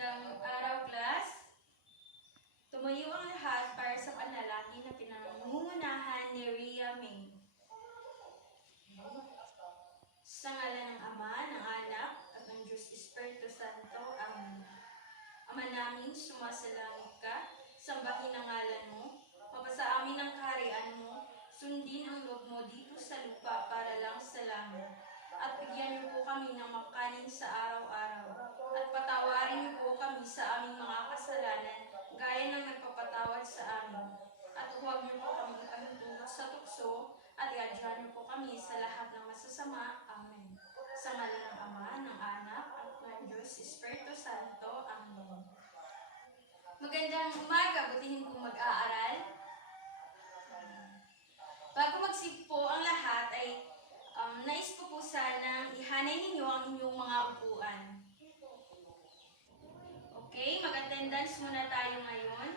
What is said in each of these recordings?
Magandang araw, class. Tumayo ang lahat para sa panalangin na pinangungunahan ni Rhea May. Sa ngalan ng Ama, ng Anak, at ng Diyos Espiritu Santo. Amen. Ama namin, sumasalangit ka, sambahin ang ngalan mo, mapasa amin ang kaharian mo, sundin ang loob mo dito sa lupa para lang sa langit. At bigyan niyo po kami ng makanin sa araw-araw. At patawarin niyo po kami sa aming mga kasalanan, gaya ng nagpapatawad sa amin. At huwag niyo po kami ipahintulot sa tukso, at iadyahan niyo po kami sa lahat ng masasama. Amen. Sa ngalan ng Ama, ng Anak, at ng Diyos Espiritu Santo. Amen. Magandang umaga, butihin kong mag-aaral. Bago magsipo ang lahat ay nais ko po sanang ihanay ninyo ang inyong mga upuan. Okay, mag-attendance muna tayo ngayon.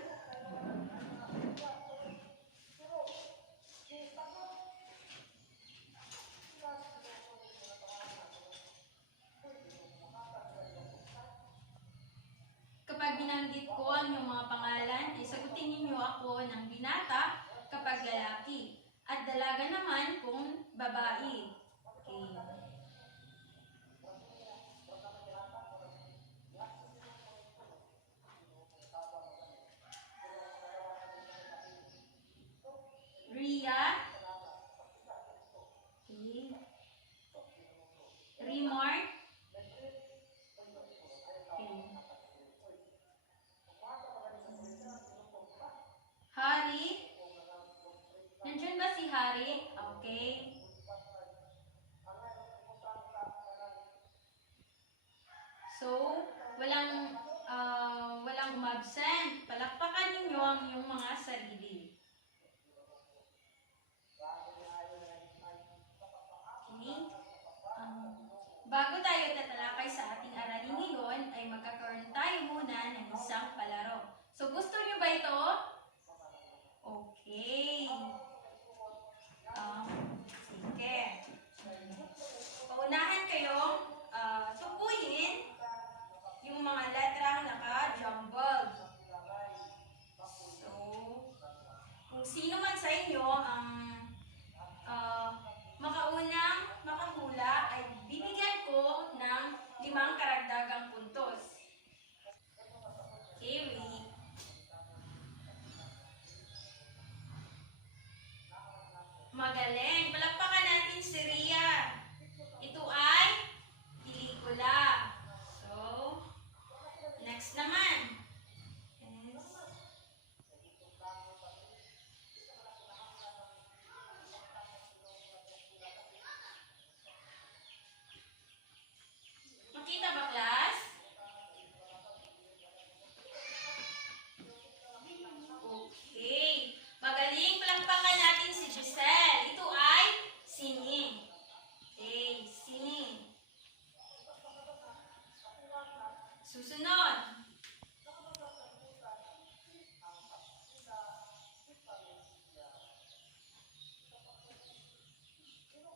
Kapag binanggit ko ang inyong mga pangalan, ay sagutin ninyo ako ng binata kapag lalaki, at dalaga naman kung babae. Okay. Rhea. Okay. Remark. Okay. Hari. Nandiyan ba si Hari? Okay. So, walang umabsent. Palakpakan ninyo ang inyong mga sarili. Okay. Bago tayo tatalakay sa ating aralin ngayon, ay magkakaroon tayo muna ng isang palaro. So, gusto niyo ba ito? Okay. Sige. Paunahan kayong tukuyin yung mga letrang naka-jumbled. So, kung sino man sa inyo ang makaunang makahula ay bibigyan ko ng 5 karagdagang puntos. Okay, magaling. Palakpakan natin si Rhea. Ito ay pelikula. So, next naman. Yes. Makita ba, class? Okay. Magaling. Palakpakan natin si Giselle. Ito ay singing. Okay, singing. Susunod.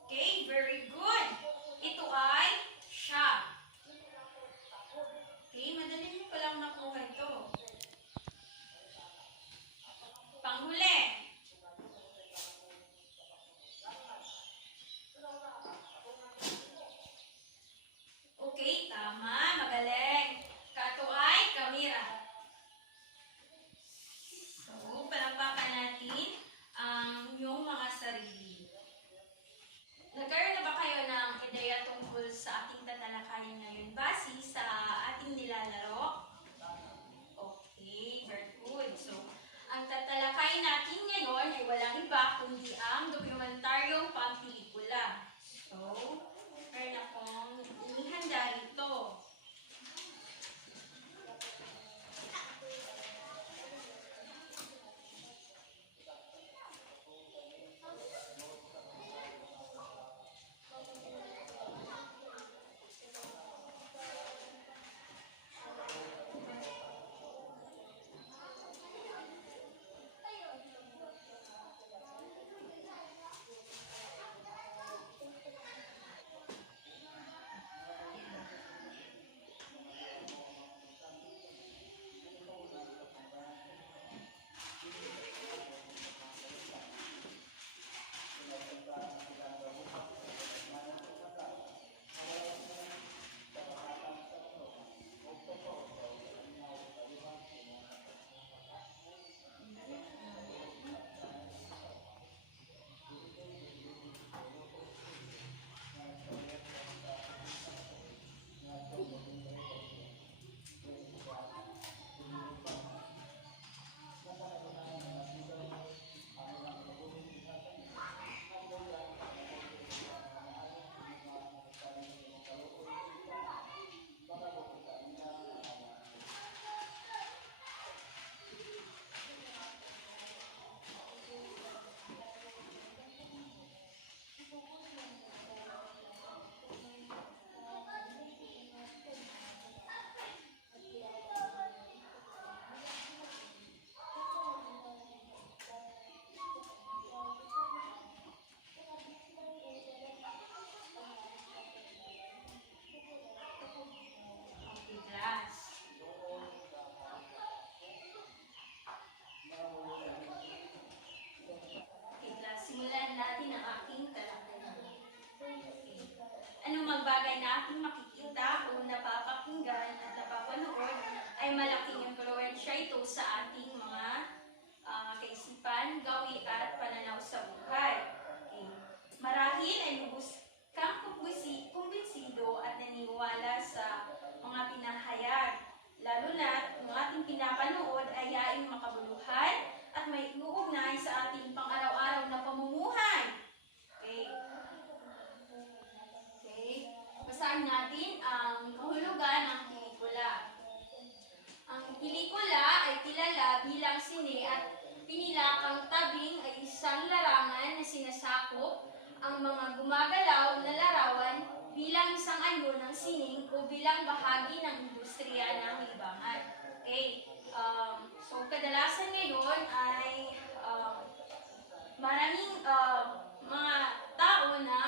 Okay, very good. Ito ay shop. bagay na ating makikita o napapakinggan at napapanood ay malaking impluwensya ito sa ating mga kaisipan, gawi at pananaw sa buhay. Okay. Marahil ay lubos kang kumbinsido at naniniwala sa mga pinahayag, lalo na ang ating pinapanood ay yaing makabuluhan at may uugnay sa ating pang-araw-araw na pamumuhay. Okay. Okay. Basahin natin ang kahulugan ng pelikula. Ang pelikula ay kilala bilang sine at pinilakang tabing ay isang larangan na sinasakop ang mga gumagalaw na larawan bilang isang anyo ng sining o bilang bahagi ng industriya ng libangan. Okay. So, kadalasan ngayon ay maraming mga tao na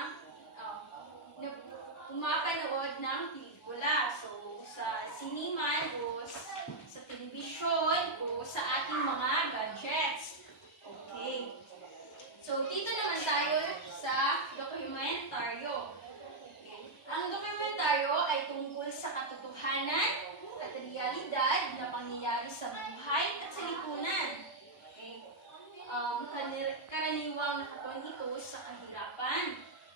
pumapanood ng pelikula. So, sa siniman o sa telebisyon o sa ating mga gadgets. Okay. So, dito naman tayo sa dokumentaryo. Okay. Ang dokumentaryo ay tungkol sa katotohanan at realidad na pangyayari sa buhay at sa lipunan. Okay. Karaniwang nakatuon ito sa kahirapan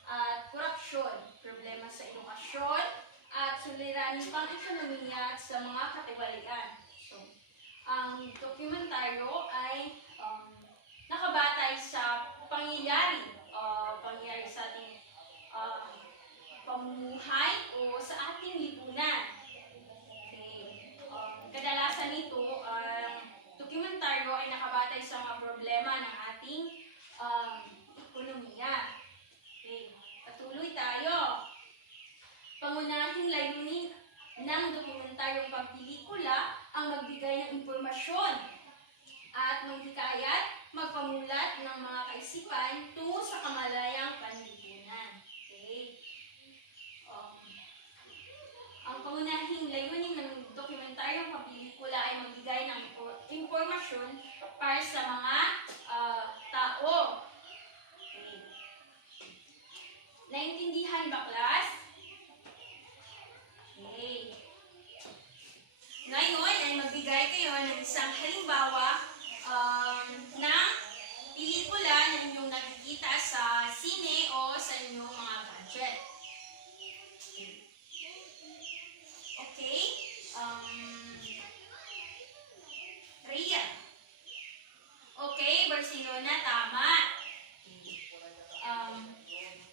at korupsyon, problema sa edukasyon, at suliraning pang-ekonomiya at sa mga katiwalian. So, ang dokumentaryo ay nakabatay sa pangyayari sa ating pamumuhay o sa ating lipunan. Okay. Kadalasan nito, dokumentaryo ay nakabatay sa mga problema ng ating ekonomiya. Okay. Patuloy tayo. Pangunahing layunin ng dokumentaryong pampelikula ang magbigay ng impormasyon at maghikayat, magpamulat ng mga kaisipan tungo sa kamalayang panlipunan. Okay. Ang pangunahing layunin ng dokumentaryong pampelikula ay magbigay ng impormasyon para sa mga tao. Okay. Naintindihan ba, class? Okay. Ngayon ay magbigay kayo ng isang halimbawa ng pelikula na inyong nakikita sa sine o sa inyong mga gadget. Okay? Rhea. Okay, Barcelona, tama.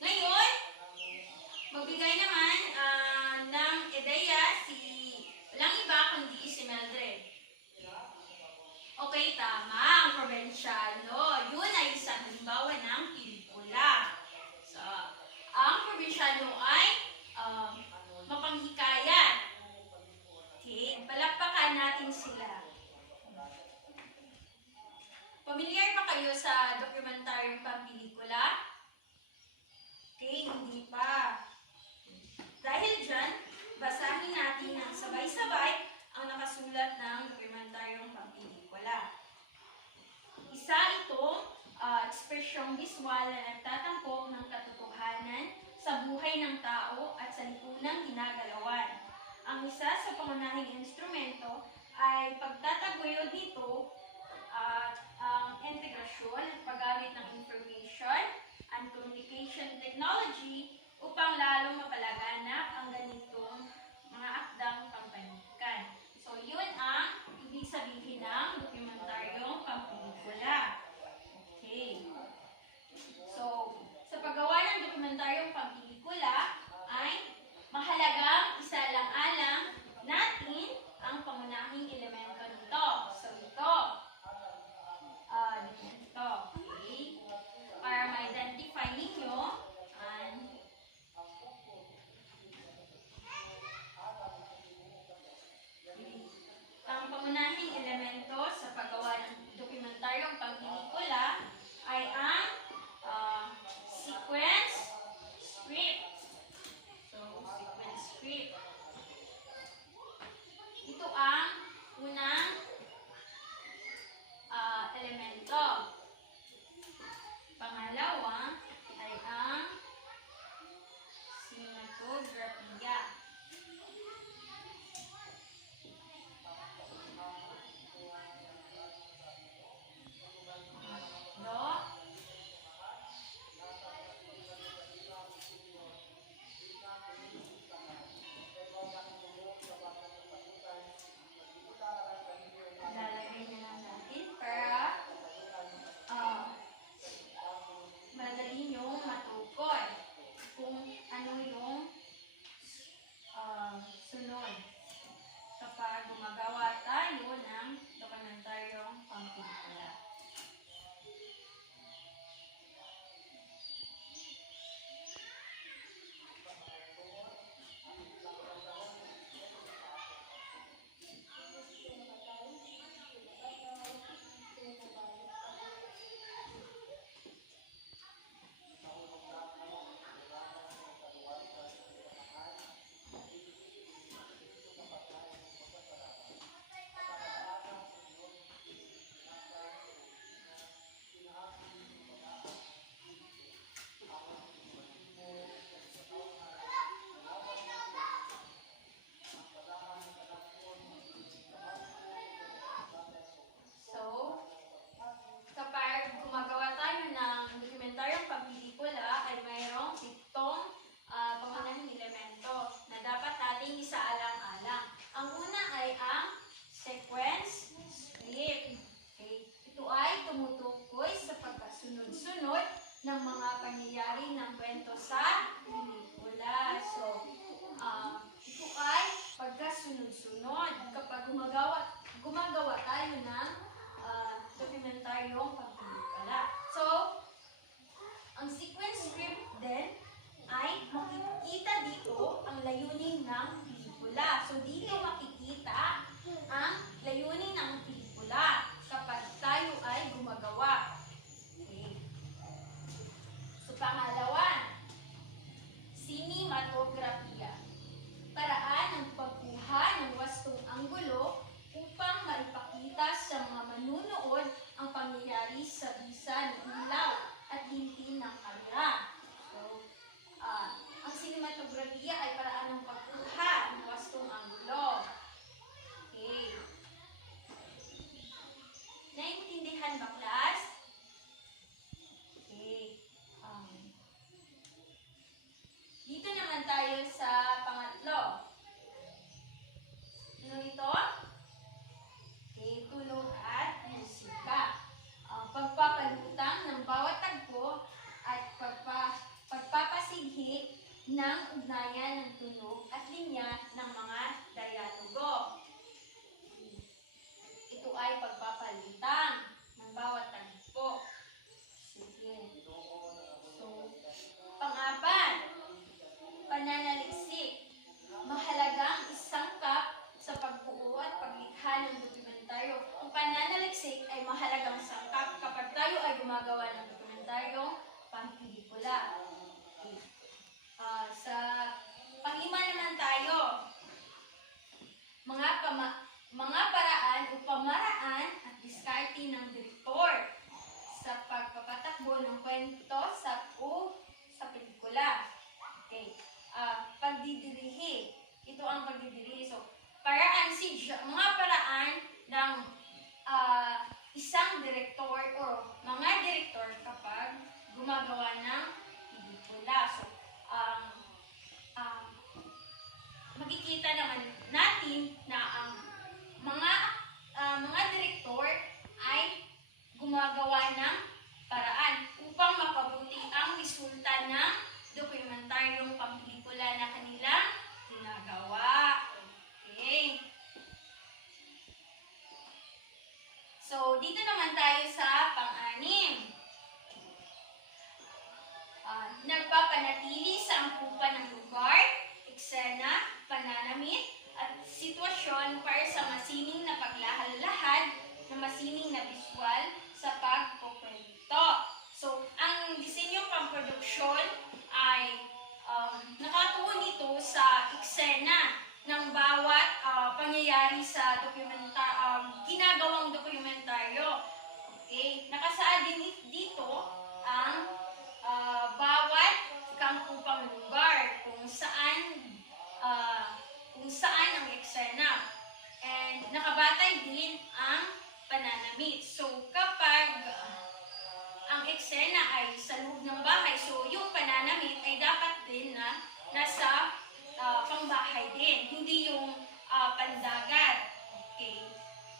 Ngayon, magbigay naman ng ideya walang iba kundi si Mildred. Okay, tama. Ang probinsyano. Yun ay isang halimbawa ng pelikula. So, ang probinsyano ay mapanghikayat. Okay, palakpakan natin sila. Pamilyar ba kayo sa dokumentaryong pampelikula? Okay, hindi pa. Dahil dyan, basahin natin ng sabay-sabay ang nakasulat ng dokumentaryong pampelikula. Isa itong ekspresyong biswal na nagtatampok ng katotohanan sa buhay ng tao at sa lipunang ginagalawan. Ang isa sa pangunahing instrumento ay pagtataguyod nito at ang integrasyon at paggamit ng information and communication technology upang lalong mapalaganap ang ganitong mga akdang pampanitikan. So, yun ang ibig sabihin ng dokumentaryong pampelikula. Okay. So, sa paggawa ng dokumentaryong pampelikula ay mahalagang isalang-alang natin ang pangunahing elemento nito. So, ito. Okay. Para ma-identify ninyo sa pelikula. So, ito ay pagkasunod-sunod. Kapag gumagawa tayo ng dokumentaryong pagpelikula. So, ang sequence script din ay makikita dito ang layunin ng pelikula. So, dito makikita ang layunin ng pelikula kapag tayo ay gumagawa. Okay. So, pangalawa, cinematografiya. Paraan ng pagkuha ng wastong anggulo upang maipakita sa mga manunood ang pangyayari sa bisa ng ilaw at lintin ng kamera. So, ang cinematografiya ay paraan ng pagkuha ng wastong anggulo. Okay. Naintindihan ba, class? Okay. Dito naman tayo sa pangatlo. Ano ito? Okay, tulog at musika. Pagpapalutang ng bawat tagpo at pagpapasighi ng ugnayan ng tunog at linya ng mga dialogo. Ito ay pagpapalutang ng bawat tagpo. Sige. So, pang-apat, pananaliksik. Mahalagang isangkap sa pagbuo at paglikha ng dokumentaryo. Ang pananaliksik ay mahalagang sangkap kapag tayo ay gumagawa ng dokumentaryong pampelikula. Okay. Sa panglima naman tayo, mga paraan o pamaraan at diskarte ng direktor sa pagpapatakbo ng kwento sa pelikula. Okay. Pagdidirihi. Ito ang pagdidirihi. So, mga paraan ng isang direktor o mga direktor kapag gumagawa ng pelikula. So, makikita naman natin na ang mga direktor ay gumagawa ng paraan upang mapabuti ang resulta ng dokumentaryong pampelikula na kanilang ginagawa. Okay. So, dito naman tayo sa pang-anim. Nagpapanatili sa angkupan ng lugar, eksena, pananamit, at sitwasyon para sa masining na paglahad-lahad na masining na visual sa pagkukwento. So, ang disenyo pang-produksyon ay nakatuon ito sa eksena ng bawat pangyayari sa ginagawang dokumentaryo. Okay? Nakasaad din dito ang bawat kangkupang lugar kung saan ang eksena. And nakabatay din ang pananamit. So, kapag ang eksena ay sa loob ng bahay, so yung pananamit ay dapat din na nasa pangbahay din, hindi yung pandagat. Okay.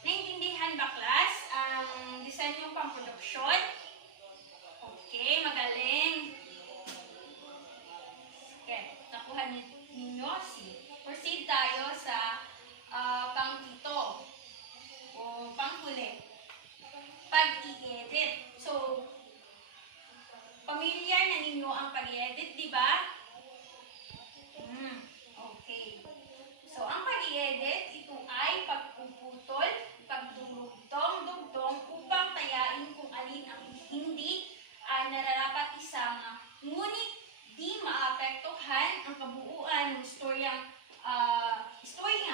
Naintindihan ba, class, ang disenyo pang-produksyon? Okay, magaling. Okay, nakuha ninyo. Proceed tayo sa pang-pito o pang-huli. Pag-i-edit. So, pamilyar na ninyo ang pag-i-edit, di ba? Okay. So, ang pag-i-edit, ito ay pagpuputol, pagdugtong upang tayain kung alin ang hindi nararapat isama. Ngunit di maapektuhan ang kabuuan ng istorya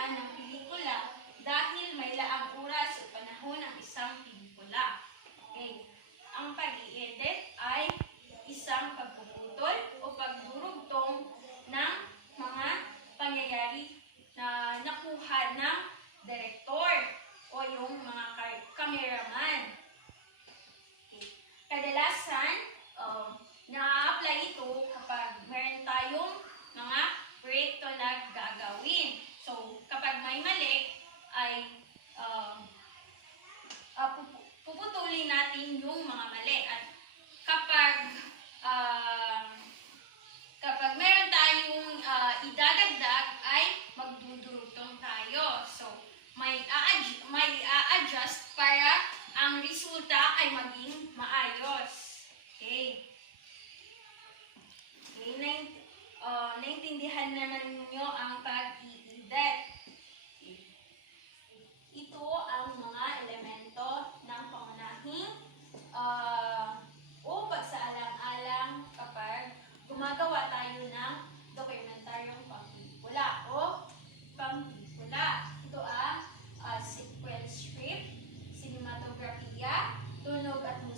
ng pelikula dahil may laang oras o panahon ang isang pelikula. Okay. Ang pag-i-edit ay isang pagpuputol o pagdurugtong ng mga pangyayari na nakuha ng direktor o yung mga cameraman. Okay. Kadalasan, na-apply ito kapag meron tayong mga proyekto na gagawin. So, kapag may mali, ay puputulin natin yung mga mali. At kapag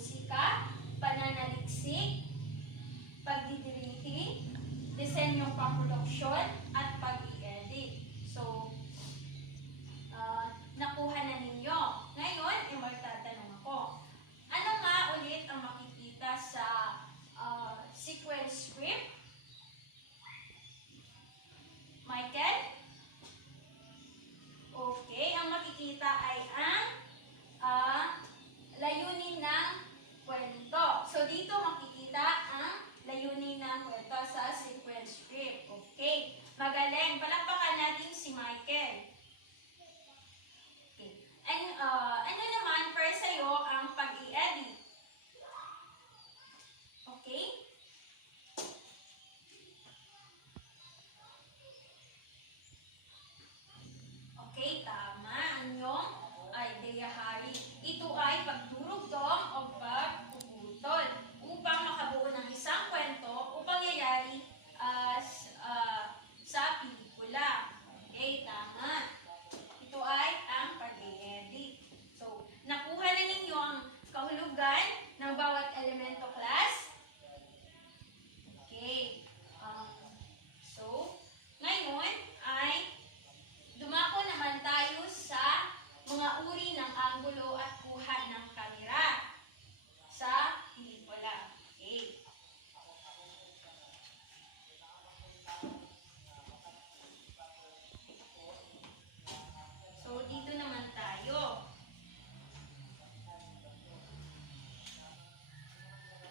musika, pananaliksik, pagdidirihi, disenyong pamproduksyon, at pag-i-edit. So, nakuha na ninyo. Ngayon, magtatanong ako. Ano nga ulit ang makikita sa sequence script? Michael? Okay, ang makikita ay ang layunin ng kwento. So, dito makikita ang layunin ng kwento sa sequence script. Okay, magaling. Palakpakan natin si Michael. Okay. And, ano naman para sa'yo ang pag-i-edit? Okay? Okay, tama ang iyong idea, Hari. Ito ay pagdurugtong o pagpuputol upang makabuo ng isang kwento o pangyayari sa pelikula. Okay, tama. Ito ay ang pag-i-edit. So, nakuha na ninyo ang kahulugan ng bawat elemento, class? Okay. So, ngayon ay dumako naman tayo sa mga uri ng anggulo at kuha ng kamera sa pelikula. Okay. So, dito naman tayo.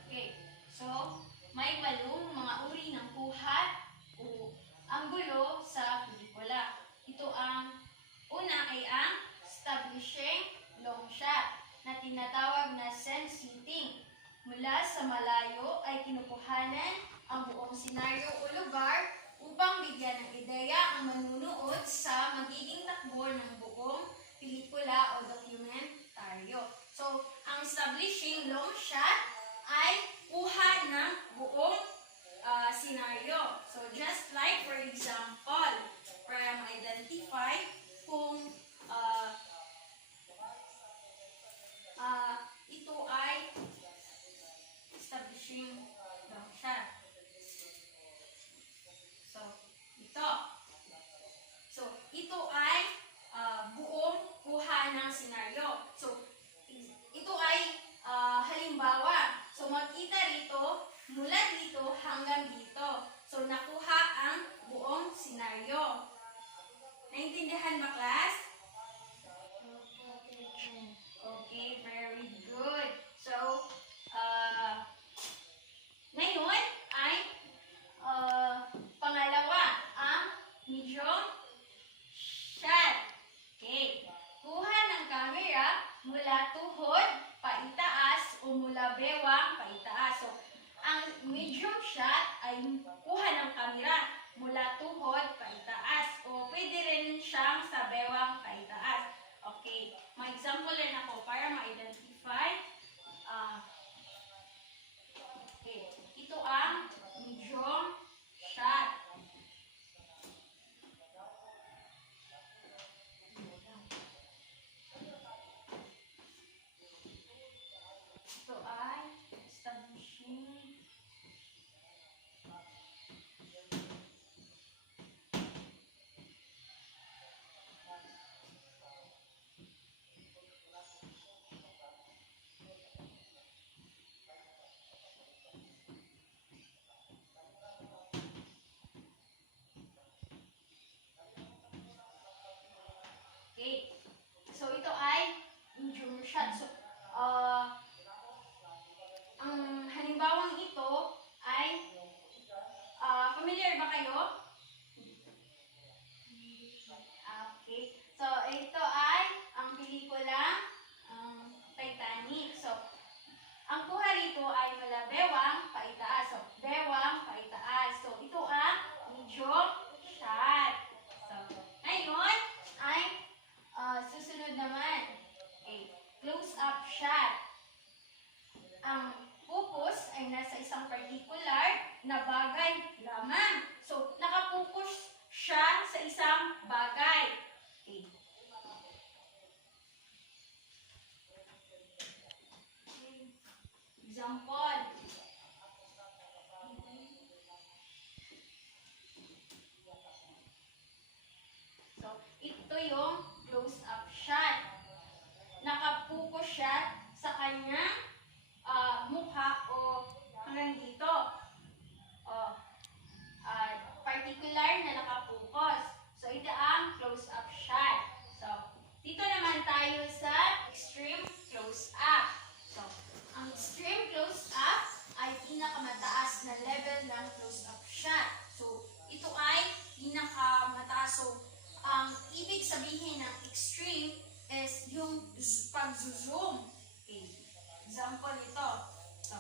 Okay. So, may 8 mga uri ng kuha o anggulo sa pelikula. Ito ang una ay ang establishing long shot na tinatawag na scene setting. Mula sa malayo ay kinukuhanan ang buong senaryo o lugar upang bigyan ng ideya ang manunood sa magiging takbo ng buong pelikula o dokumentaryo. So, ang establishing long shot ay kuha ng buong senaryo. So, just like for example, para ma-identify kung ito ay establishing long shot. So, ito. So, ito ay buong kuha ng senaryo. So, ito ay halimbawa. So, makita rito, mula dito hanggang dito. So, nakuha ang buong senaryo. Naintindihan ba, class? Okay, very good. So, ngayon ay pangalawa, ang medium shot. Okay. Kuha ng camera mula tuhod paitaas o mula bewang paitaas. So, ang medium shot ay kuha ng camera mula tuhod paitaas o pwede rin siyang sa bewang paitaas. Okay. May example rin ako para ma-identify. Okay. Ito ang medium shot. Ito ay establishing okay. So, ito ay medium shot. So, ang halimbawang ito ay, familiar ba kayo? Okay. So, ito ay ang pelikula Titanic. So, ang kuha rito ay mula bewang paitaas. So, bewang paitaas. So, ito ang medium shot. So, ngayon ay susunod naman. Okay. Close-up shot. Ang focus ay nasa isang particular na bagay lamang. So, nakapokus siya sa isang bagay. Okay. example. So, ito yung close-up shot. Nakapuko siya sa kanyang mukha o hanggang dito. O, particular na nakapukos. So, ito ang close-up shot. So, dito naman tayo sa extreme close-up. So, ang extreme close-up ay pinakamataas na level ng close-up shot. So, ito ay pinakamataas. So, ang ibig sabihin ng extreme is yung pag-zoom. Okay. Example ito. So,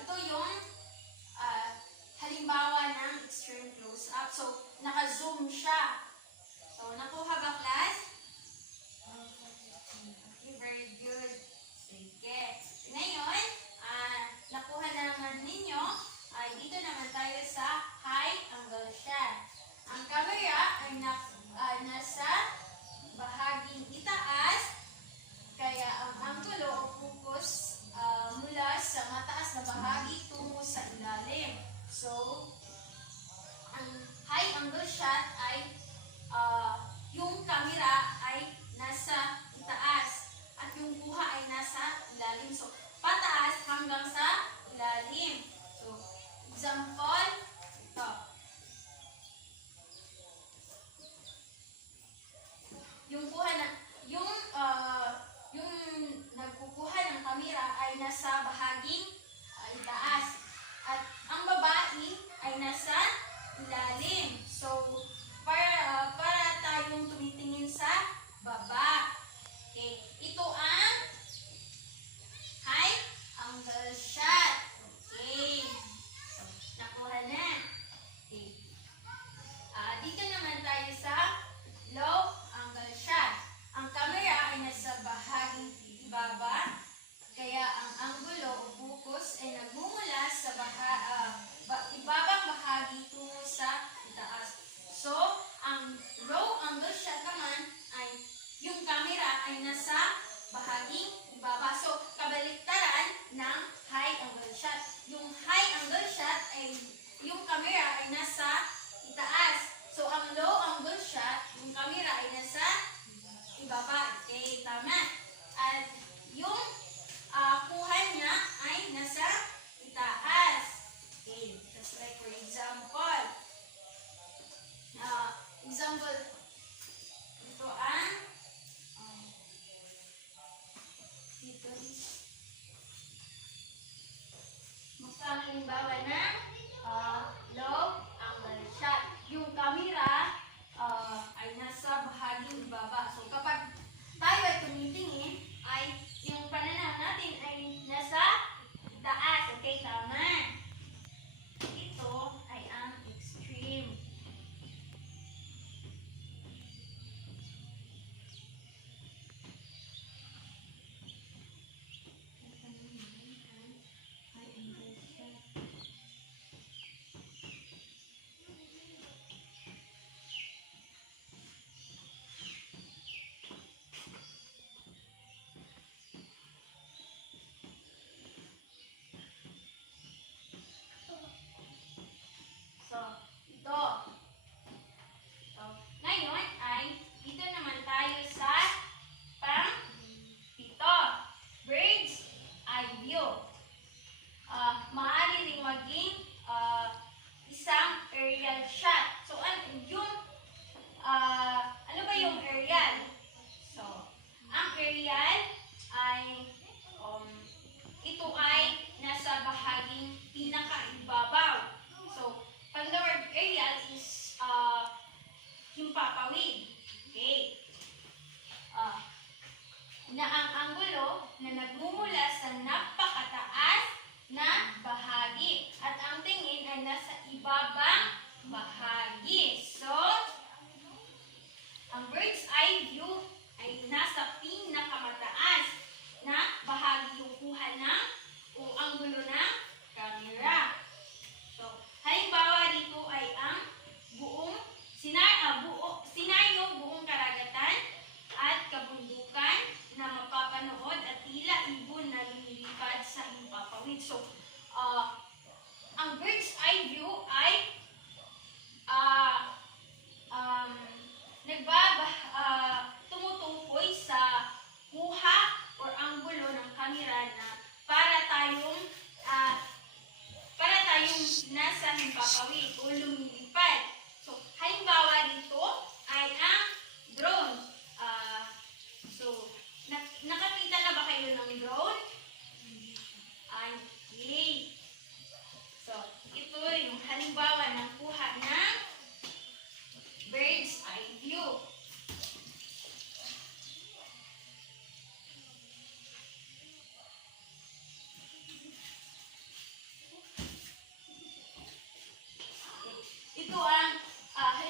ito yung halimbawa ng extreme close-up. So, naka-zoom siya. So, nakuha ba, class? Okay, very good. Sige. Ngayon, nakuha na naman ninyo. Dito naman tayo sa high angle shot. Ang camera ay nasa bahaging itaas, kaya ang anggulo o focus mula sa mataas na bahagi tungo sa ilalim. So, ang high angle shot ay yung camera ay nasa itaas at yung kuha ay nasa ilalim. So, pataas hanggang sa ilalim. So, example, ito. Yung nagkukuha ng kamera ay nasa bahaging itaas at ang babae ay nasa ilalim. So, para tayong tumitingin sa baba. Okay. Ito ang high angle shot. Okay. So, nakuha na. Okay. Dito naman tayo sa low angle shot. Ang camera ay nasa bahaging ibaba, kaya ang anggulo o focus ay nagmumula sa ibabang bahagi tungo sa itaas. So, ang low angle shot naman ay yung camera ay nasa bahaging ibaba. So, kabaliktaran ng high angle shot. Yung high angle shot ay yung camera ay nasa itaas. So, ang low angle shot, yung camera ay nasa ibaba. Okay, tama. At yung kuha niya ay nasa itaas. Okay, just like for example. Example, ito ang dito. Halimbawa ng low angle shot. Yung camera ay nasa bahaging ibaba. So, kapag tayo ay tumitingin, ay yung pananaw natin ay nasa taas. Okay, tama. Ito ay ang extreme.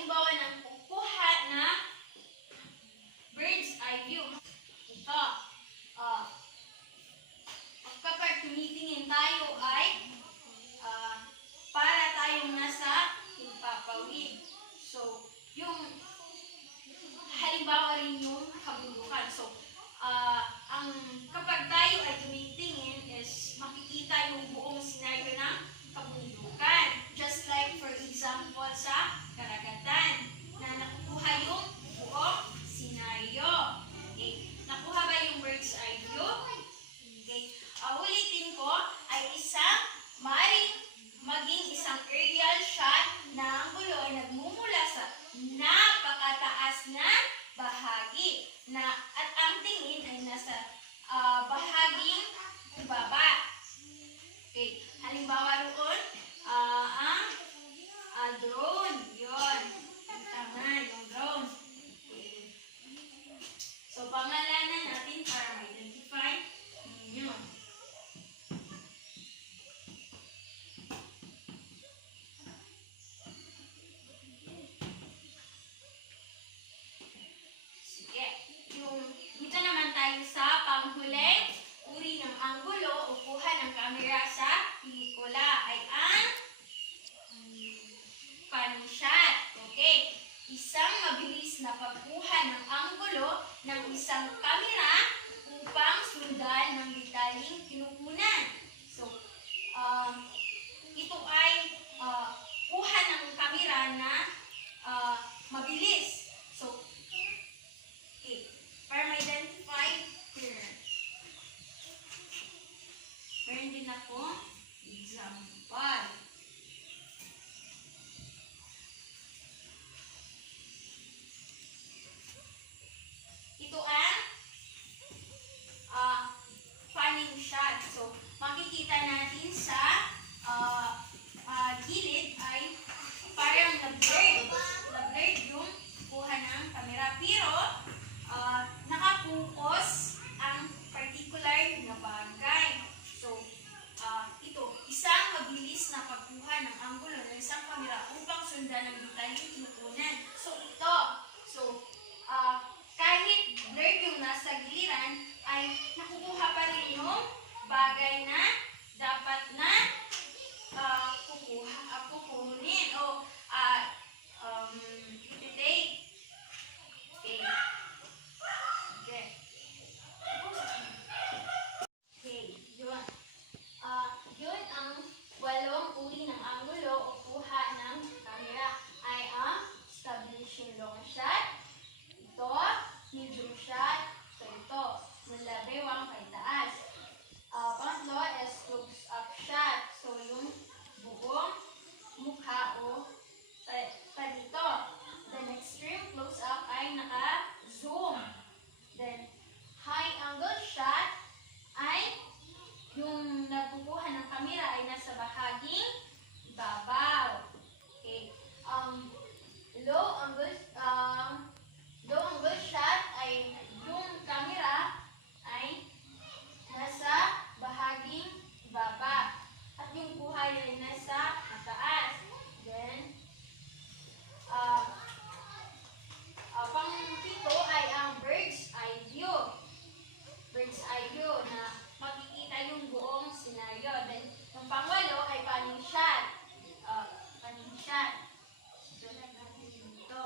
halimbawa ng pagkuha na bird's eye view. Ito. Uh, Kapag tumitingin tayo ay para tayong nasa himpapawid. So, yung halimbawa rin yung kabundukan. So, kapag tayo ay tumitingin is makikita yung buong senaryo ng kabundukan. Just like for example sa karagatan na nakukuha yung buong senaryo. Okay. Nakuha ba yung bird's eye view? Okay. Ulitin ko ay maaaring maging isang aerial shot na ang gulo ay nagmumula sa napakataas na bahagi at ang tingin ay nasa bahaging ibaba. Okay. Halimbawa roon, ang drone. Yun. Tama, yung drone. Okay. So, pangalanan natin para ma-identify yun. Dito naman tayo sa panghuling uri ng anggulo o kuha ng kamera sa pelikula ay ang pan shot. Okay. Isang mabilis na pagkuha ng anggulo ng isang kamera upang sundan ng detaling kinukunan. So, ito ay kuha ng kamera na mabilis. So, okay. Para ma-identify here. Meron din ako example. Ito ang fanning shot. So, makikita natin sa gilid ay parang na-blurred. Na-blurred yung kuha ng kamera. Pero, nakapokus ang particular na bagay. So, ito, isang mabilis na pagkuha ng anggulo ng isang kamera upang sundan ang detaling kinukunan. So, ito. So, kahit blurred yung nasa giliran, ay nakukuha pa rin yung bagay na dapat na kukunin o i-take. Okay. Okay, yun. Yun ang 8 uri ng anggulo o kuha ng camera ay ang establishing long shot, ito, medium shot, so ito, mula bewang kay taas. Pangatlo is close up shot, so yung buong mukha o dito. Then extreme close up ay naka-zoom. Then high angle shot ay yung nagkukuha ng kamera ay nasa bahaging ibabaw. Okay. Low angle shot ay yung kamera ay nasa bahaging ibaba at yung kuha ay nasa mataas. Then pang-pito ay ang bird's eye view. Bird's eye view na makikita yung buong senaryo. Then, yung pang-8 ay panning shot. Panning shot. Sulat natin dito.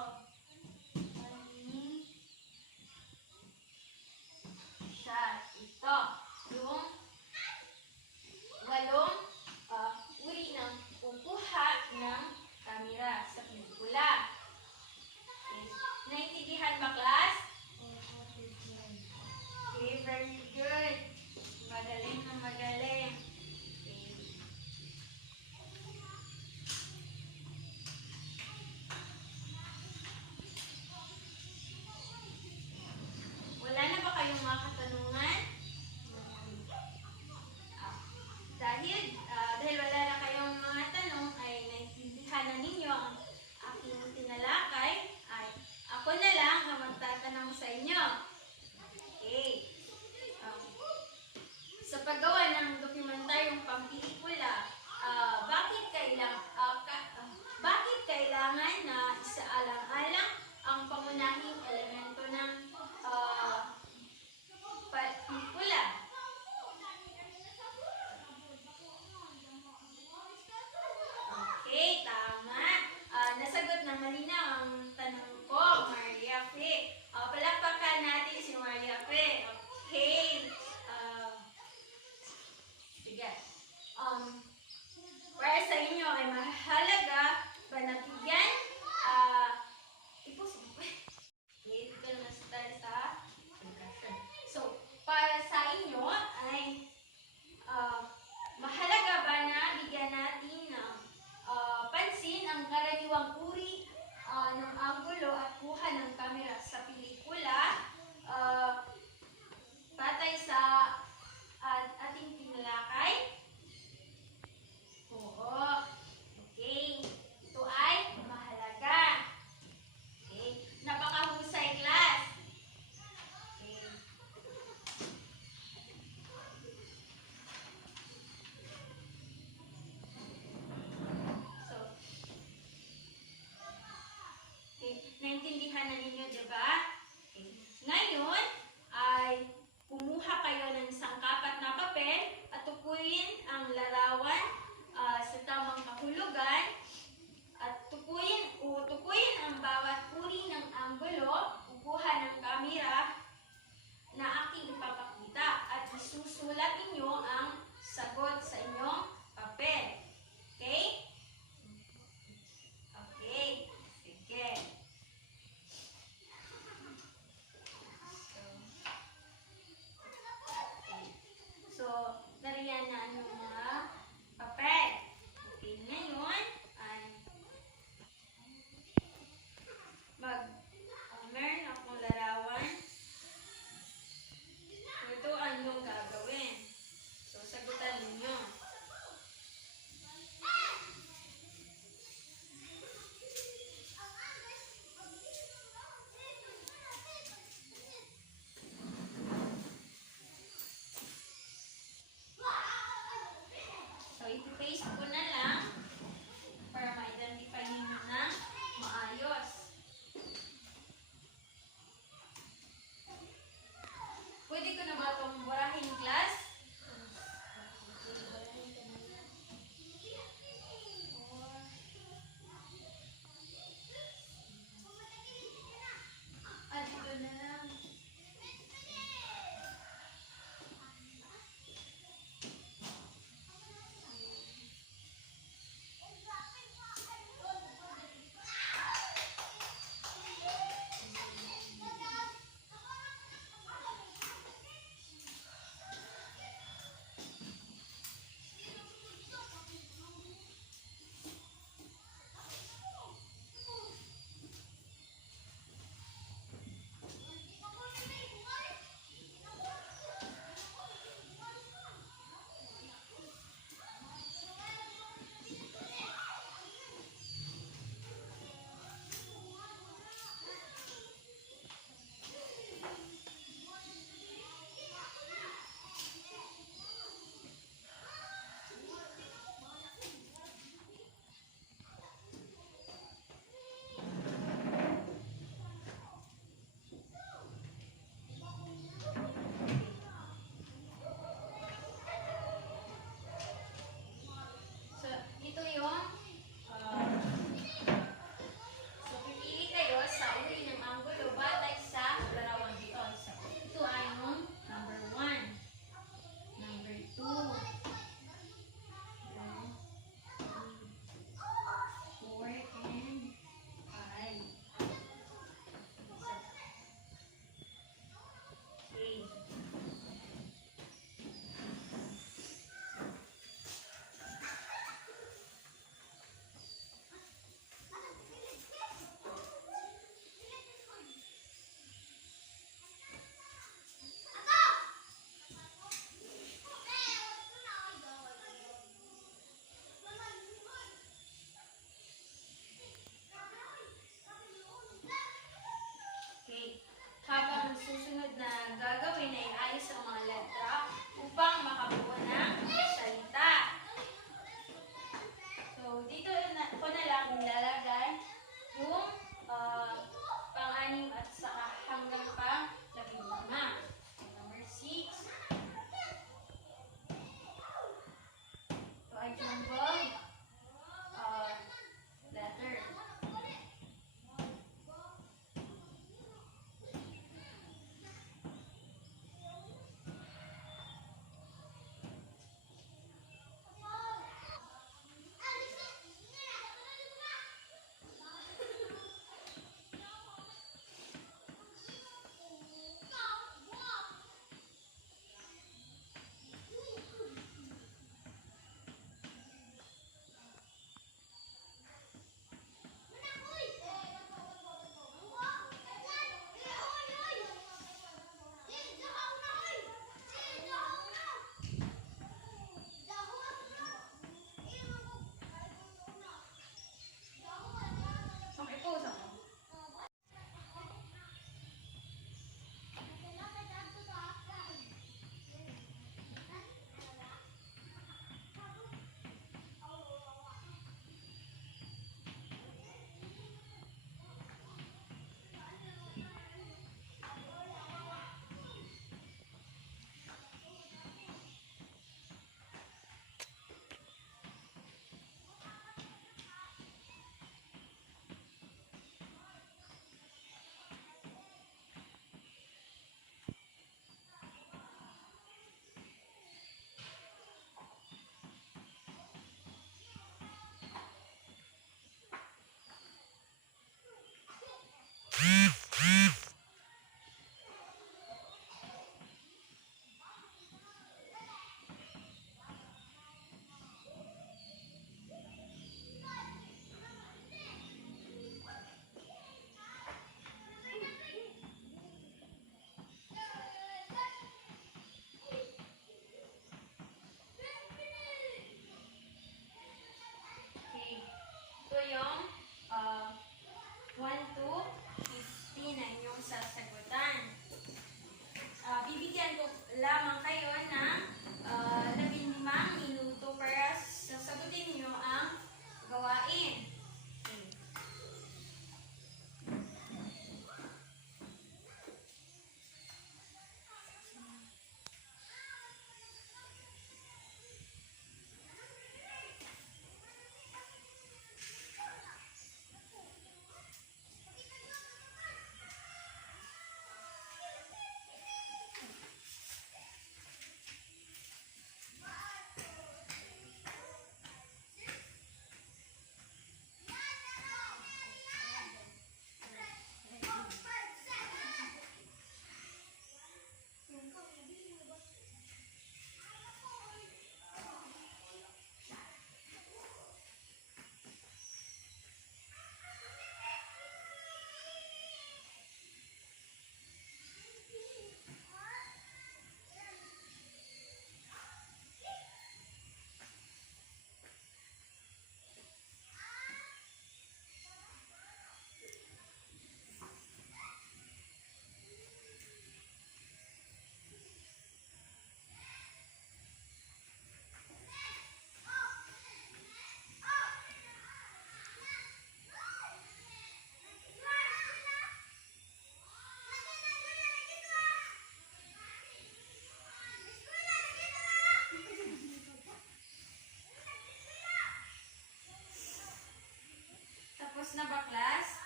Tapos na ba, class?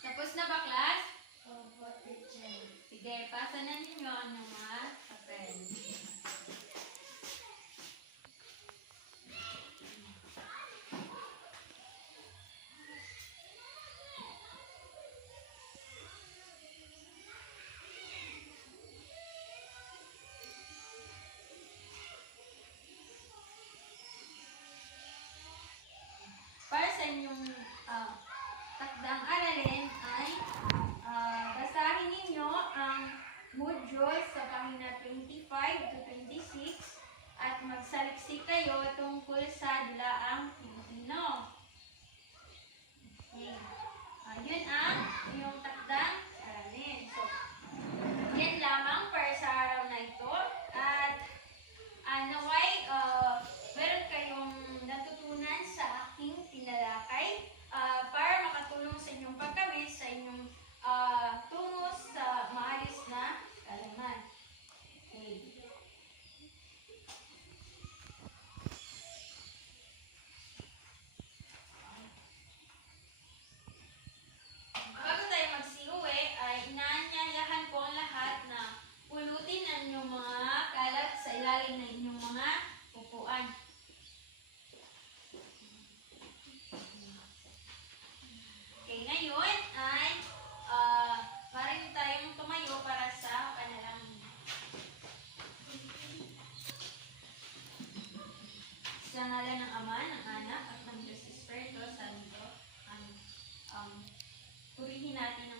Tapos na ba, class? Opo, teacher. Sige, pasa na ninyo ang mga papel. Para sa inyong takdang aralin ay basahin ninyo ang module sa pahina 25 to 26 at magsaliksik kayo tungkol sa dulaang Pilipino. Okay. Yun ang inyong takdang aralin. So, yan lamang para sa araw na ito. At naway, meron kayong natutunan sa aking tinalakay para makatulong sa inyong pagkamit sa inyong tungo sa maayos na kaalaman. Okay. Bago tayo magsiuwi, ay inaanyayahan ko ang lahat na pulutin ang inyong mga kalat sa ilalim ng inyong mga upuan. Okay, ngayon ay maaaring tayong tumayo para sa panalangin. Sa ngalan ng Ama, ng Anak, at ng Diyos Espiritu Santo, purihin natin ang